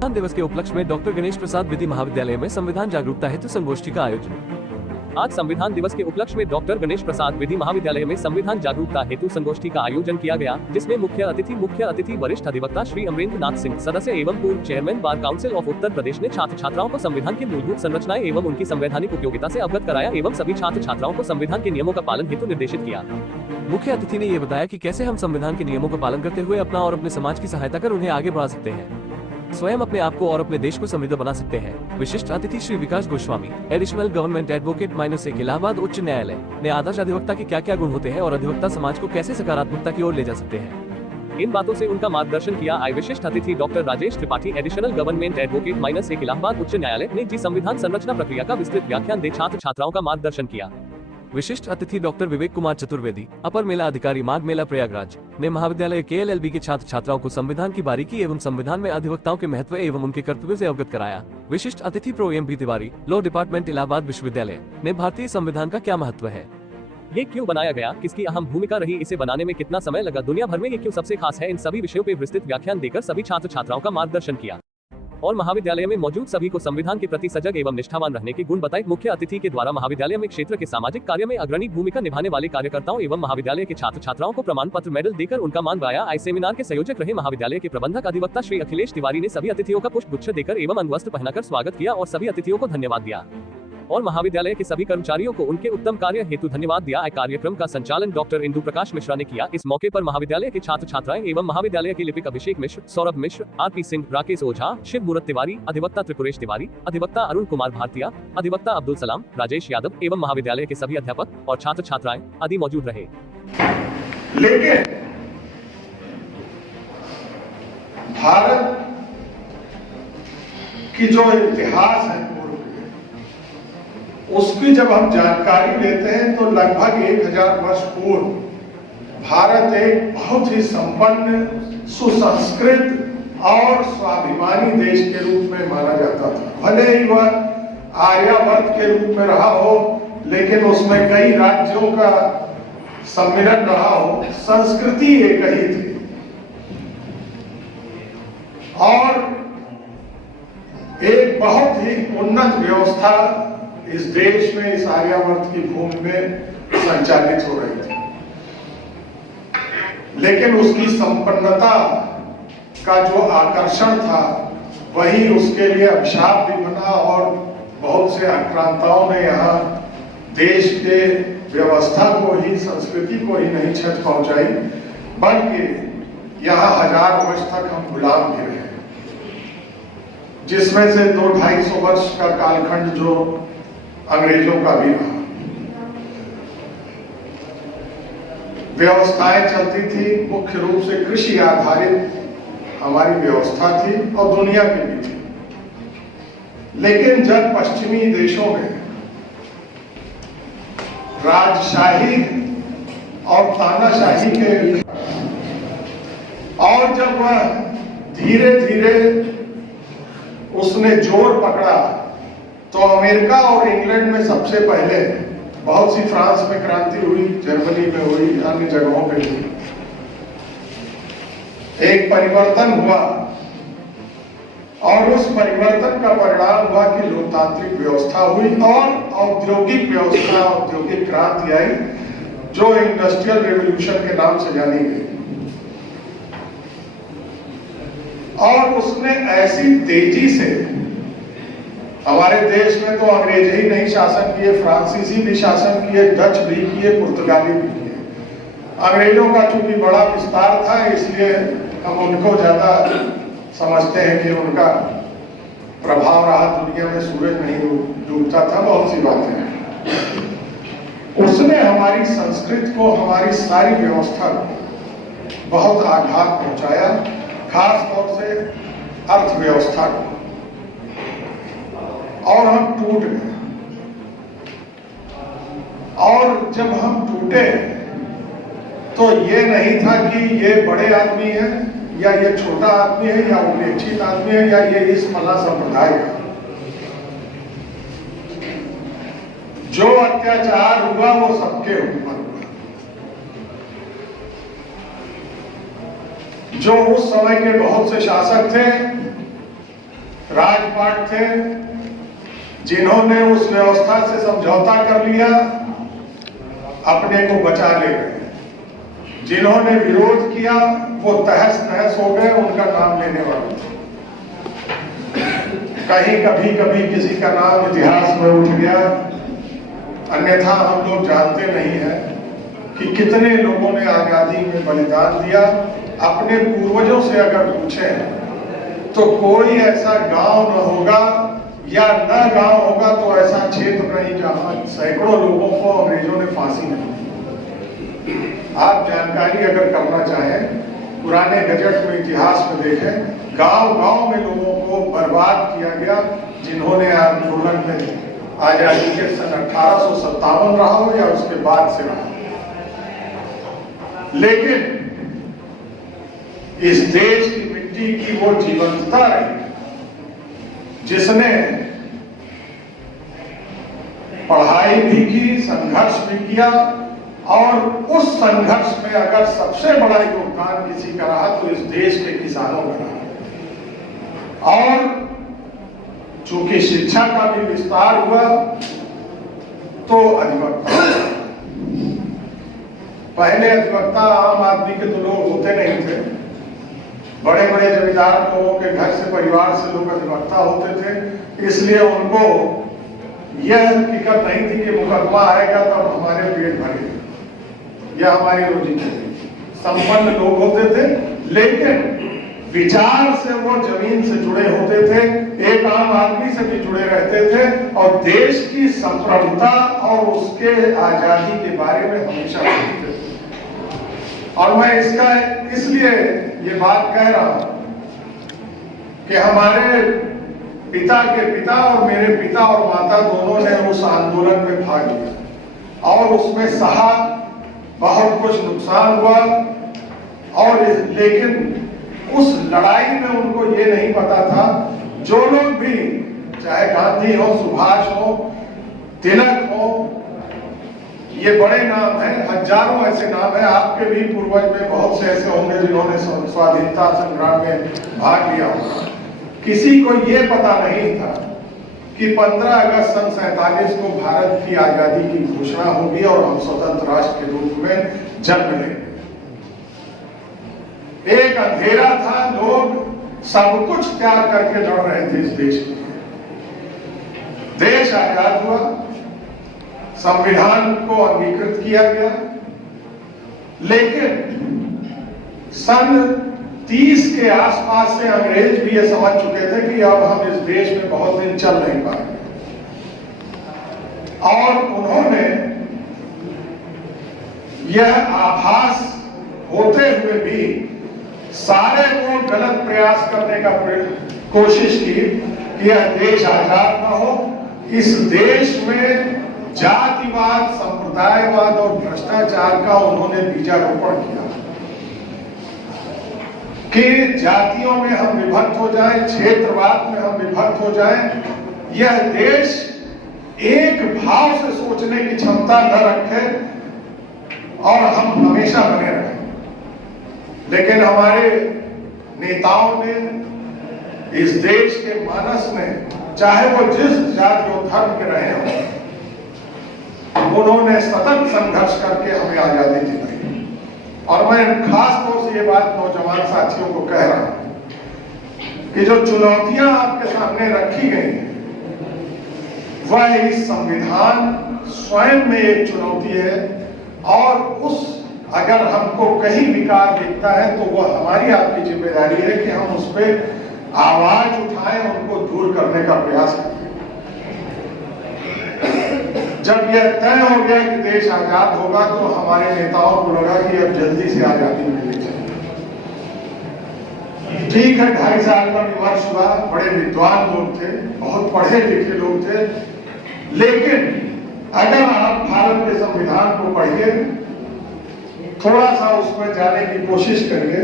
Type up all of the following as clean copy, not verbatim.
संविधान दिवस के उपलक्ष्य में डॉक्टर गणेश प्रसाद विधि महाविद्यालय में संविधान जागरूकता हेतु संगोष्ठी का आयोजन। आज संविधान दिवस के उपलक्ष्य में डॉक्टर गणेश प्रसाद विधि महाविद्यालय में संविधान जागरूकता हेतु संगोष्ठी का आयोजन किया गया, जिसमें मुख्य अतिथि वरिष्ठ अधिवक्ता श्री अमरेंद्र नाथ सिंह, सदस्य एवं पूर्व chairman bar council of Uttar Pradesh ने छात्र छात्राओं को संविधान की मूलभूत संरचनाएं एवं उनकी संवैधानिक उपयोगिता से अवगत कराया एवं सभी छात्र छात्राओं को संविधान के नियमों का पालन हेतु निर्देशित किया। मुख्य अतिथि ने ये बताया कि कैसे हम संविधान के नियमों का पालन करते हुए अपना और अपने समाज की सहायता कर उन्हें आगे बढ़ा सकते हैं, स्वयं अपने आप को और अपने देश को समृद्ध बना सकते हैं। विशिष्ट अतिथि Shri Vikas Goswami, additional government advocate -1 Allahabad उच्च न्यायालय, ने आदर्श अधिवक्ता के क्या क्या गुण होते हैं और अधिवक्ता समाज को कैसे सकारात्मकता की ओर ले जा सकते हैं, इन बातों से उनका मार्गदर्शन किया। विशिष्ट अतिथि doctor Rajesh Tripathi, additional government advocate -1 Allahabad उच्च न्यायालय, ने जी संविधान संरचना प्रक्रिया का विस्तृत व्याख्यान दे छात्र छात्राओं का मार्गदर्शन किया। विशिष्ट अतिथि डॉक्टर विवेक कुमार चतुर्वेदी, अपर मेला अधिकारी माघ मेला प्रयागराज, ने महाविद्यालय KLLB के छात्र छात्राओं को संविधान की बारीकी एवं संविधान में अधिवक्ताओं के महत्व एवं उनके कर्तव्य से अवगत कराया। विशिष्ट अतिथि pro MP Tiwari, law department Allahabad विश्वविद्यालय, ने भारतीय संविधान का क्या महत्व है, ये क्यों बनाया गया, किसकी अहम भूमिका रही, इसे बनाने में कितना समय लगा, दुनिया भर में ये क्यों सबसे खास है, इन सभी विषयों पर विस्तृत व्याख्यान देकर सभी छात्र छात्राओं का मार्गदर्शन किया और महाविद्यालय में मौजूद सभी को संविधान के प्रति सजग एवं निष्ठावान रहने के गुण बताए। मुख्य अतिथि के द्वारा महाविद्यालय में क्षेत्र के सामाजिक कार्य में अग्रणी भूमिका निभाने वाले कार्यकर्ताओं एवं महाविद्यालय के छात्र छात्राओं को प्रमाण पत्र मेडल देकर उनका मान गाया। इस सेमिनार के संयोजक रहे महाविद्यालय के प्रबंधक अधिवक्ता श्री अखिलेश तिवारी ने सभी अतिथियों का पुष्प गुच्छ देकर एवं अंगवस्त्र पहनाकर स्वागत किया और सभी अतिथियों को धन्यवाद दिया और महाविद्यालय के सभी कर्मचारियों को उनके उत्तम कार्य हेतु धन्यवाद दिया। कार्यक्रम का संचालन डॉक्टर इंदु प्रकाश मिश्रा ने किया। इस मौके पर महाविद्यालय के छात्र छात्राएं एवं महाविद्यालय के लिपिक अभिषेक मिश्र, सौरभ मिश्र, RP सिंह, राकेश ओझा, शिव मूरत तिवारी, अधिवक्ता त्रिपुरेश तिवारी, अधिवक्ता अरुण कुमार भारतीय, अधिवक्ता अब्दुल सलाम, राजेश यादव एवं महाविद्यालय के सभी अध्यापक और छात्र छात्राएं आदि मौजूद रहे। लेकिन भारत की जो इतिहास है उसकी जब हम जानकारी लेते हैं तो लगभग 1000 वर्ष पूर्व भारत एक बहुत ही संपन्न, सुसंस्कृत और स्वाभिमानी देश के रूप में माना जाता था। भले ही वह आर्यावर्त के रूप में रहा हो, लेकिन उसमें कई राज्यों का सम्मिलन रहा हो, संस्कृति एक ही थी और एक बहुत ही उन्नत व्यवस्था इस देश में, इस आर्यावर्त की भूमि में संचालित हो रही थी। लेकिन उसकी संपन्नता का जो आकर्षण था वही उसके लिए अभिशाप भी बना और बहुत से आक्रांताओं ने यहाँ देश के व्यवस्था को ही, संस्कृति को ही नहीं क्षति पहुंचाई, बल्कि यहाँ 1000 वर्ष तक हम गुलाम भी रहे, जिसमें से 200-250 वर्ष का कालखंड जो अंग्रेजों का भी रहा। व्यवस्थाएं चलती थी, मुख्य रूप से कृषि आधारित हमारी व्यवस्था थी और दुनिया की भी थी। लेकिन जब पश्चिमी देशों में राजशाही और तानाशाही के और जब वह धीरे धीरे उसने जोर पकड़ा तो अमेरिका और इंग्लैंड में सबसे पहले, बहुत सी फ्रांस में क्रांति हुई, जर्मनी में हुई, अन्य जगहों पे हुई, एक परिवर्तन हुआ और उस परिवर्तन का परिणाम हुआ कि लोकतांत्रिक व्यवस्था हुई और औद्योगिक व्यवस्था, औद्योगिक क्रांति आई जो इंडस्ट्रियल रेवोल्यूशन के नाम से जानी गई। और उसने ऐसी तेजी से, हमारे देश में तो अंग्रेज ही नहीं शासन किए, फ्रांसीसी भी शासन किए, डच भी किए, पुर्तगाली भी किए। अंग्रेजों का चूंकि बड़ा विस्तार था इसलिए हम उनको ज्यादा समझते हैं कि उनका प्रभाव रहा दुनिया में, सूरज नहीं डूबता था, बहुत सी बातें हैं। उसने हमारी संस्कृति को, हमारी सारी व्यवस्था को बहुत आघात पहुंचाया, खास तौर से अर्थव्यवस्था को, और हम टूट गए। और जब हम टूटे तो ये नहीं था कि ये बड़े आदमी है या ये छोटा आदमी है या उपेक्षित आदमी है या ये इस फला संप्रदाय का। जो अत्याचार हुआ वो सबके ऊपर हुआ। जो उस समय के बहुत से शासक थे राजपाट थे, जिन्होंने उस व्यवस्था से समझौता कर लिया, अपने को बचा ले गए। जिन्होंने विरोध किया वो तहस नहस हो गए, उनका नाम लेने वाले थे। कहीं कभी कभी किसी का नाम इतिहास में उठ गया, अन्यथा हम लोग जानते नहीं हैं कि कितने लोगों ने आजादी में बलिदान दिया। अपने पूर्वजों से अगर पूछें तो कोई ऐसा गांव न होगा या न गांव होगा तो ऐसा क्षेत्र नहीं जहां सैकड़ों लोगों को अंग्रेजों ने फांसी नहीं दी। आप जानकारी अगर करना चाहें, पुराने गजट में इतिहास में देखें, गांव गांव में लोगों को बर्बाद किया गया, जिन्होंने आंदोलन में आजादी के सन 1857 रहा हो या उसके बाद से रहा। लेकिन इस देश की मिट्टी की वो जीवंतता रही जिसने पढ़ाई भी की, संघर्ष भी किया, और उस संघर्ष में अगर सबसे बड़ा योगदान किसी का रहा तो इस देश के किसानों का रहा। और चूंकि शिक्षा का भी विस्तार हुआ तो अधिवक्ता, पहले अधिवक्ता आम आदमी के तो लोग होते नहीं थे, बड़े बड़े जमींदार लोगों के घर से, परिवार से लोग अधिवक्ता होते थे। इसलिए उनको यह फिक्र नहीं थी कि मुकदमा आएगा तब हमारे पेट भरेगा या हमारी रोजी चलेगी। संपन्न लोग होते थे, लेकिन विचार से वो जमीन से जुड़े होते थे, एक आम आदमी से भी जुड़े रहते थे, और देश की संप्रभुता और उसके आजादी के बारे में हमेशा सोचते थे। और मैं इसका इसलिए ये बात कह रहा हूं कि हमारे पिता के पिता और मेरे पिता और माता दोनों ने उस आंदोलन में भाग लिया और उसमें सहा, बहुत कुछ नुकसान हुआ, और लेकिन उस लड़ाई में उनको ये नहीं पता था, जो लोग भी, चाहे गांधी हो, सुभाष हो, तिलक हो, ये बड़े नाम हैं, हजारों ऐसे नाम हैं, आपके भी पूर्वज में बहुत से ऐसे होंगे जिन्होंने स्वाधीनता संग्राम में भाग लिया होगा। किसी को ये पता नहीं था कि 15 अगस्त सन 47 को भारत की आजादी की घोषणा होगी और हम स्वतंत्र राष्ट्र के रूप में जन्म लेंगे। एक अंधेरा था, लोग सब कुछ त्याग करके लड़ रहे थे इस देश के लिए। देश आजाद हुआ, संविधान को अंगीकृत किया गया, लेकिन सन 30 के आसपास से अंग्रेज भी ये समझ चुके थे कि अब हम इस देश में बहुत दिन चल नहीं पाएंगे, और उन्होंने यह आभास होते हुए भी सारे को गलत प्रयास करने का कोशिश की कि यह देश आजाद न हो। इस देश में जातिवाद, संप्रदायवाद और भ्रष्टाचार का उन्होंने बीजारोपण किया कि जातियों में हम विभक्त हो जाएं, क्षेत्रवाद में हम विभक्त हो जाएं, यह देश एक भाव से सोचने की क्षमता न रखे और हम हमेशा बने रहें। लेकिन हमारे नेताओं ने, इस देश के मानस में, चाहे वो जिस जाति और धर्म के रहे हों, उन्होंने सतत संघर्ष करके हमें आजादी दिलाई। और मैं खास तौर से ये बात नौजवान साथियों को कह रहा हूं कि जो चुनौतियां आपके सामने रखी गई हैं, वह इस संविधान स्वयं में एक चुनौती है, और उस अगर हमको कहीं विकार दिखता है तो वह हमारी आपकी जिम्मेदारी है कि हम उस पर आवाज उठाएं, उनको दूर करने का प्रयास करें। जब यह तय हो गया कि देश आजाद होगा तो हमारे नेताओं को लगा कि अब जल्दी से आजादी मिलनी चाहिए। ठीक है, 2.5 साल का विमर्श हुआ, बड़े विद्वान लोग थे, बहुत पढ़े लिखे लोग थे, लेकिन अगर आप भारत के संविधान को पढ़िए, थोड़ा सा उसमें जाने की कोशिश करिए,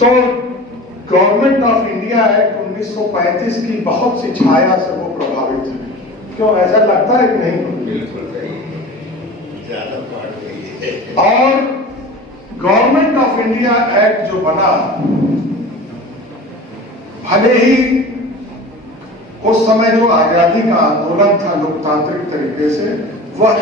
तो गवर्नमेंट ऑफ इंडिया एक्ट 1935 की बहुत सी छाया से वो प्रभावित है। क्यों, ऐसा लगता है कि नहीं? बिल्कुल ज्यादा बढ़ गई है। और गवर्नमेंट ऑफ इंडिया एक्ट जो बना भले ही उस समय जो आजादी का आंदोलन था लोकतांत्रिक तरीके से, वह